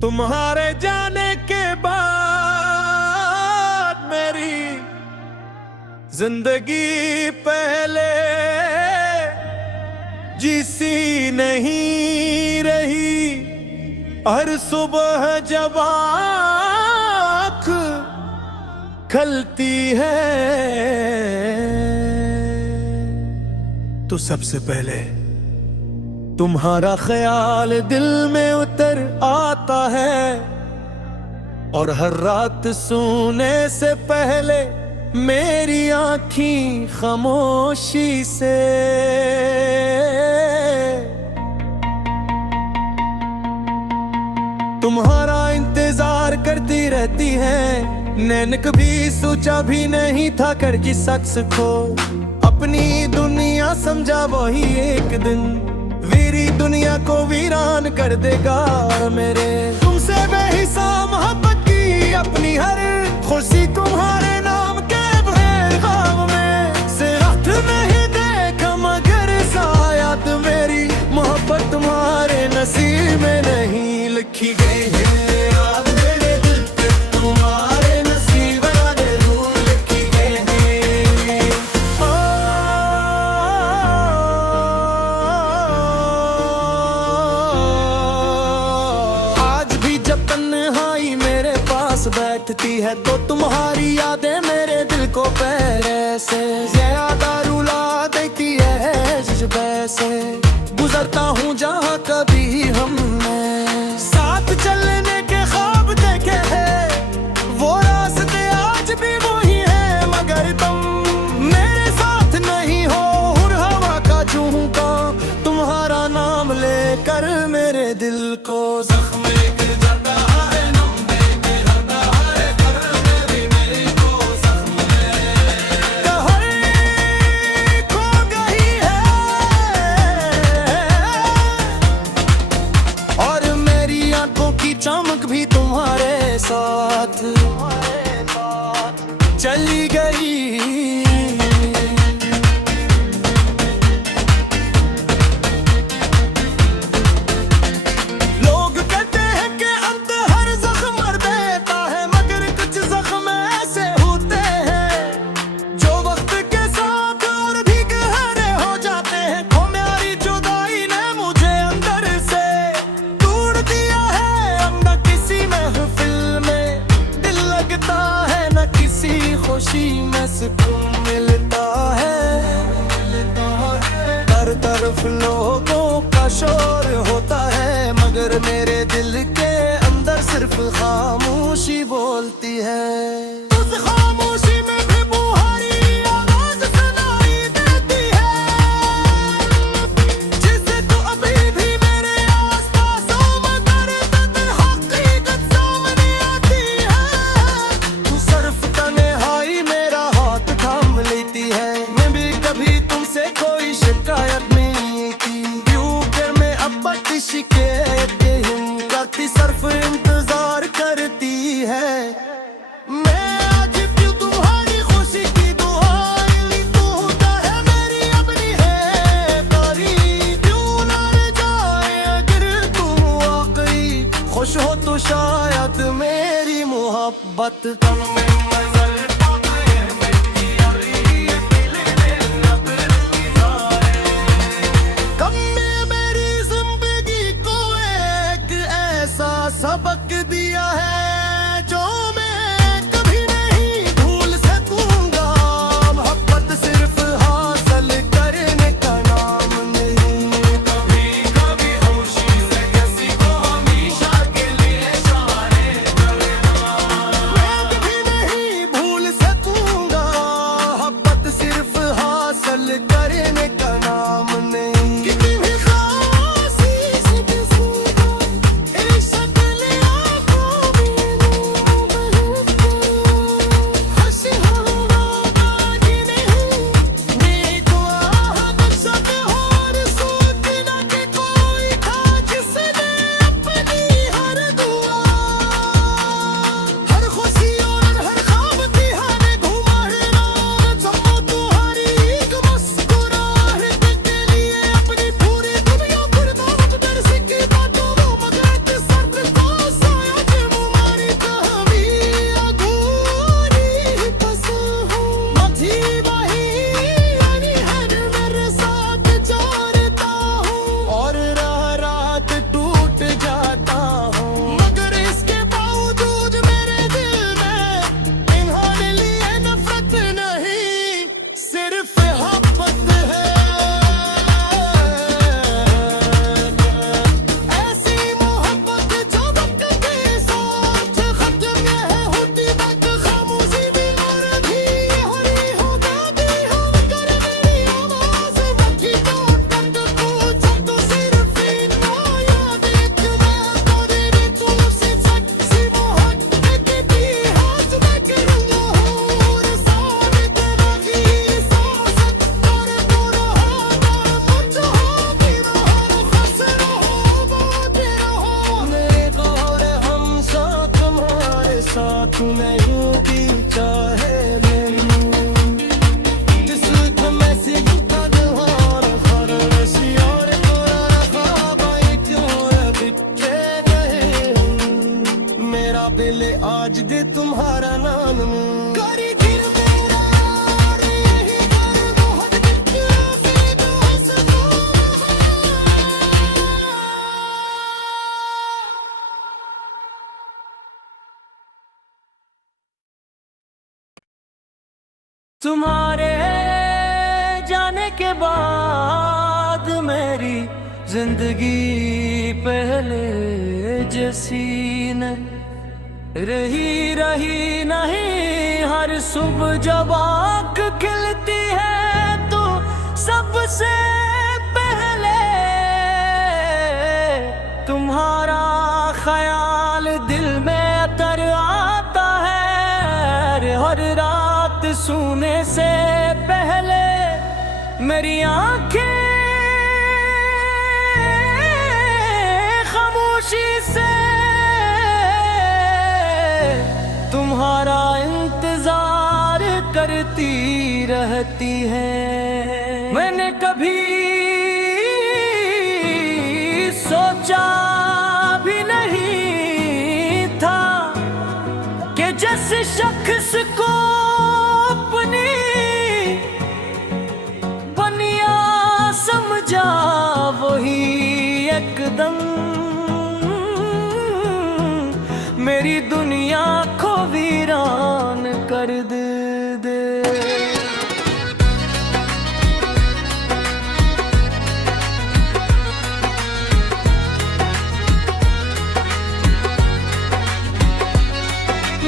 तुम्हारे जाने के बाद मेरी जिंदगी पहले जिसी नहीं रही। हर सुबह जब आँख खलती है तो सबसे पहले तुम्हारा ख्याल दिल में उतर आता है। और हर रात सोने से पहले मेरी आँखें खामोशी से तुम्हारा इंतजार करती रहती है। नैन कभी सोचा भी नहीं था कर जिस शख्स को अपनी दुनिया समझा वही एक दिन वीरी दुनिया को वीरान कर देगा। और मेरे तुमसे बेहिसाब मोहब्बत की अपनी हर खुशी तुम्हारे नाम के ख्वाब में से रात नहीं देखा मगर शायद मेरी मोहब्बत तुम्हारे नसीब में नहीं लिखी गई है। आज मेरे दिल पे तुम्हारे नसीब वाले रूह लिखी गई है। आज भी जब तन्हाई मेरे पास बैठती है तो तुम्हारी यादें मेरे दिल को पहले से ज्यादा रुला देती है। जज्बे से गुजरता हूँ जहाँ कभी हमने साथ चलने के ख्वाब देखे हैं। वो रास्ते आज भी वही है मगर तुम मेरे साथ नहीं हो। हर हवा का झोंका तुम्हारा नाम लेकर मेरे दिल को जख्म लेकर जाता है। नम देके जाता है कर मेरी को जख्म है। कहर खो गई है और मेरी आंखों की चमक भी तुम्हारे साथ चली गई। लोग कहते हैं कि अंत हर जख्म मर देता है मगर कुछ जख्म ऐसे होते हैं जो वक्त के साथ और भी गहरे हो जाते हैं। खो मेरी जुदाई ने मुझे अंदर से तोड़ दिया है। अब न किसी महफिल में दिल लगता है न किसी खुशी में सुकून मिलता है। हर तरफ लोगों का शोर होता है मगर मेरे दिल के अंदर सिर्फ खामोशी बोलती है। उस खामोशी में भी तुम्हारी आवाज सुनाई देती है जिससे तू अभी भी मेरे आसपास हो मगर हकीकत सामने आती है। तू सिर्फ तन्हाई मेरा हाथ थाम लेती है। मैं भी कभी तुमसे कोई शिकायत नहीं की क्यों कर मैं अब शिकायत करती सिर्फ इंतजार करती है। मैं आज क्यों तुम्हारी खुशी की दुआएं तू होता है मेरी अपनी है तारी क्यों ना रह जाए अगर तुम वाकई खुश हो तो शायद मेरी मोहब्बत तुम में मजल पाए मेरी यारी दिल ने नजर गुजारे। कब में मेरी जिंदगी को एक ऐसा सबक दिया है जो मैं कभी नहीं भूल सकूंगा। मोहब्बत सिर्फ हासिल करने का नाम नहीं। कभी कभी खुशी से किसी को हमेशा के लिए सहारे करना मैं कभी नहीं भूल सकूंगा। मोहब्बत सिर्फ हासिल करने का नाम नहीं। कितनी भी खासी से किसी को इश्क ले आँखों सुने दिल चाहे मैनू जिस मैसेज का दहार खरल सियार तोरा ख्वाबाई क्यों बिछे गए मेरा दिल आज दे तुम्हारा नाम करी दिल मेरा यार यही कर बहुत दिखला से दोस्त तुम्हारे जाने के बाद मेरी जिंदगी पहले जैसी न रही नहीं हर सुबह जब आँख खिलती है तो सबसे पहले तुम्हारा ख्याल दिल में अतर आता है हर रात सोने से पहले मेरी आँखें खामोशी से तुम्हारा इंतजार करती रहती है मैंने कभी सोचा भी नहीं था कि जिस शख्स को अपनी बनिया समझा वही एकदम मेरी दुनिया को वीरान कर दे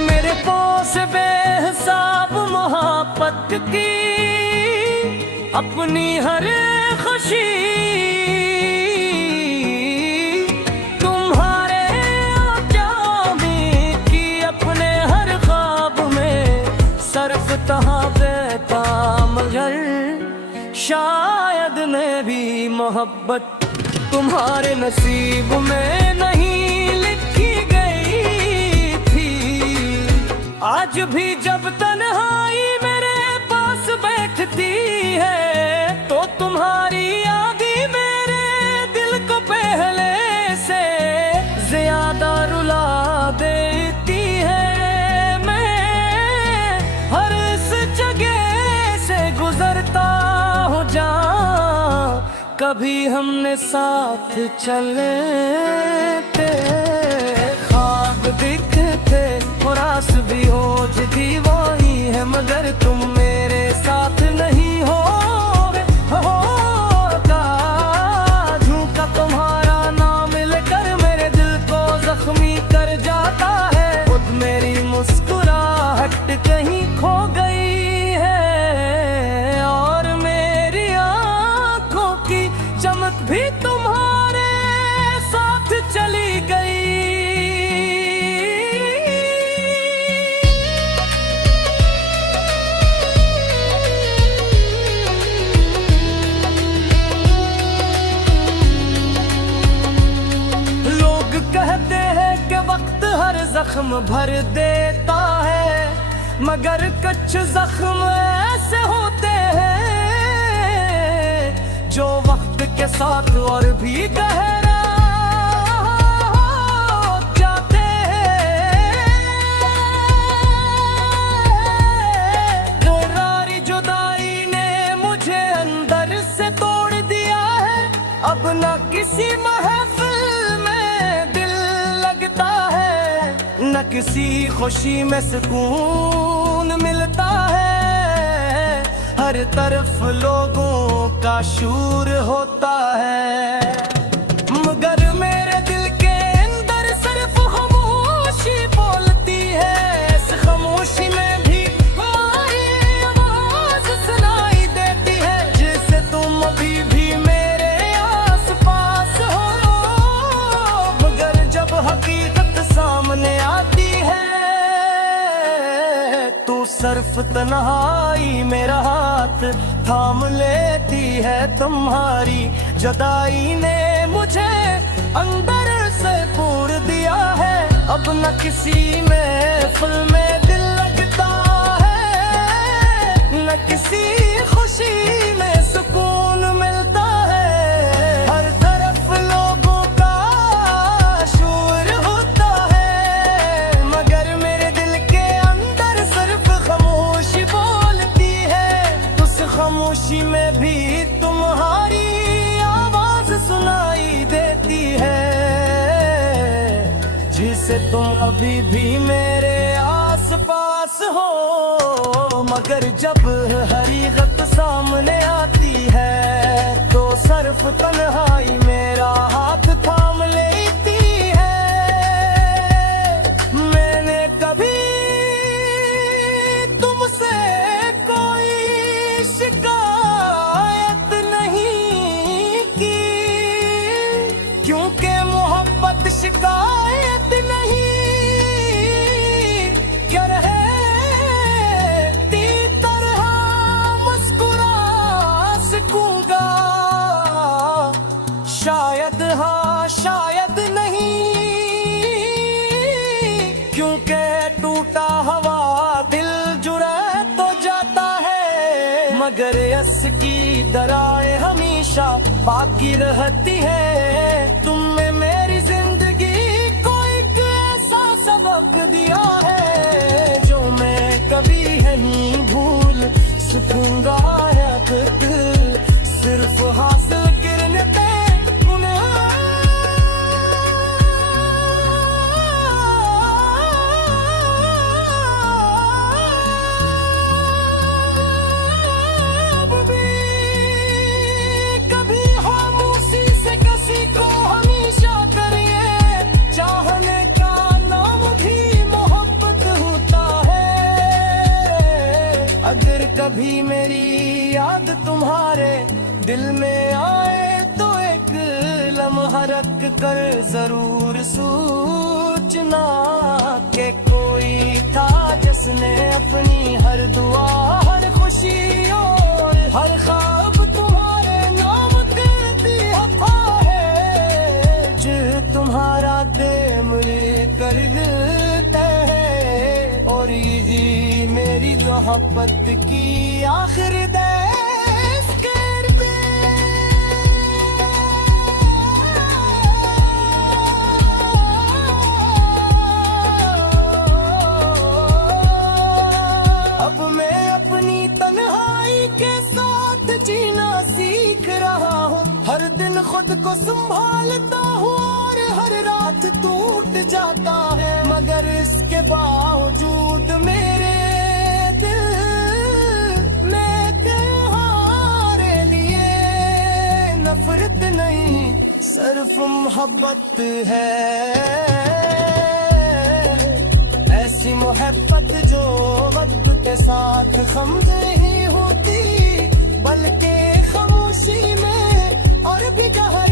मेरे पास बेहिसाब मोहब्बत की अपनी हर खुशी मगर शायद मैं भी मोहब्बत तुम्हारे नसीब में नहीं लिखी गई थी आज भी जब तन्हाई मेरे पास बैठती है तो तुम्हारी याद मेरे दिल को पहले से ज्यादा रुला देती है गुजरता हो जा कभी हमने साथ चले थे ख्वाब दिखते और आस भी हो जी वही है मगर तुम मेरे साथ नहीं होगा झूठा तुम्हारा नाम लेकर मेरे दिल को जख्मी कर जाता है खुद मेरी मुस्कुराहट कहीं खो गई चमक भी तुम्हारे साथ चली गई लोग कहते हैं कि वक्त हर जख्म भर देता है मगर कुछ जख्म ऐसे होते हैं जो वक्त के साथ और भी गहरा जाते हैं करारी जुदाई ने मुझे अंदर से तोड़ दिया है अब न किसी महफिल में दिल लगता है न किसी खुशी में सुकून मिलता है हर तरफ लोगों का शूर होता है मगर मेरे दिल के अंदर सिर्फ खामोशी बोलती है इस खामोशी में भी हमारी आवाज सुनाई देती है जिससे तुम अभी भी मेरे आसपास हो मगर जब हकीकत सामने आती है तो सिर्फ तन्हाई मेरा हाथ थाम लेती है तुम्हारी जुदाई ने मुझे अंदर से पूर दिया है अब न किसी महफिल में किसी खुशी में सुकून मिलता है। हर तरफ लोगों का शोर होता है, मगर मेरे दिल के अंदर सिर्फ खामोशी बोलती है। उस खामोशी में भी तुम्हारी आवाज सुनाई देती है, जिसे तुम अभी भी मेरे आस पास हो। मगर जब हकीकत सामने आती है तो सिर्फ तन्हाई मेरा हाथ थाम लेती है। मैंने कभी तुमसे कोई शिकायत नहीं की, क्योंकि मोहब्बत शिकायत नहीं क्या रहे तरह मुस्कुरा सकूंगा। शायद हाँ शायद नहीं, क्योंकि टूटा हवा दिल जुड़ा तो जाता है, मगर यस की दरारें हमेशा बाकी रहती है। तुमने मेरी जिंदगी को एक ऐसा सबक दिया है जो मैं कभी है नहीं भूल सकूंगा। सिर्फ हासिल करने पे कभी खामोशी से किसी को हमेशा करिए, चाहने का नाम भी मोहब्बत होता है। अगर कभी मेरी याद तुम्हारे दिल में आए तो एक लम्हा रख कर जरूर सोचना कि कोई था जिसने अपनी हर दुआ हर खुशी और हर ख्वाब तुम्हारे नाम कर दिया था है। जो तुम्हारा दिल कर देते हैं, और ये मेरी मोहब्बत की आखिरी हर दिन खुद को संभालता हूँ और हर रात टूट जाता है, मगर इसके बावजूद मेरे दिल में तुम्हारे लिए नफरत नहीं सिर्फ मोहब्बत है। ऐसी मोहब्बत जो वक्त के साथ खम नहीं होती, बल्कि खामोशी में और भी गहरी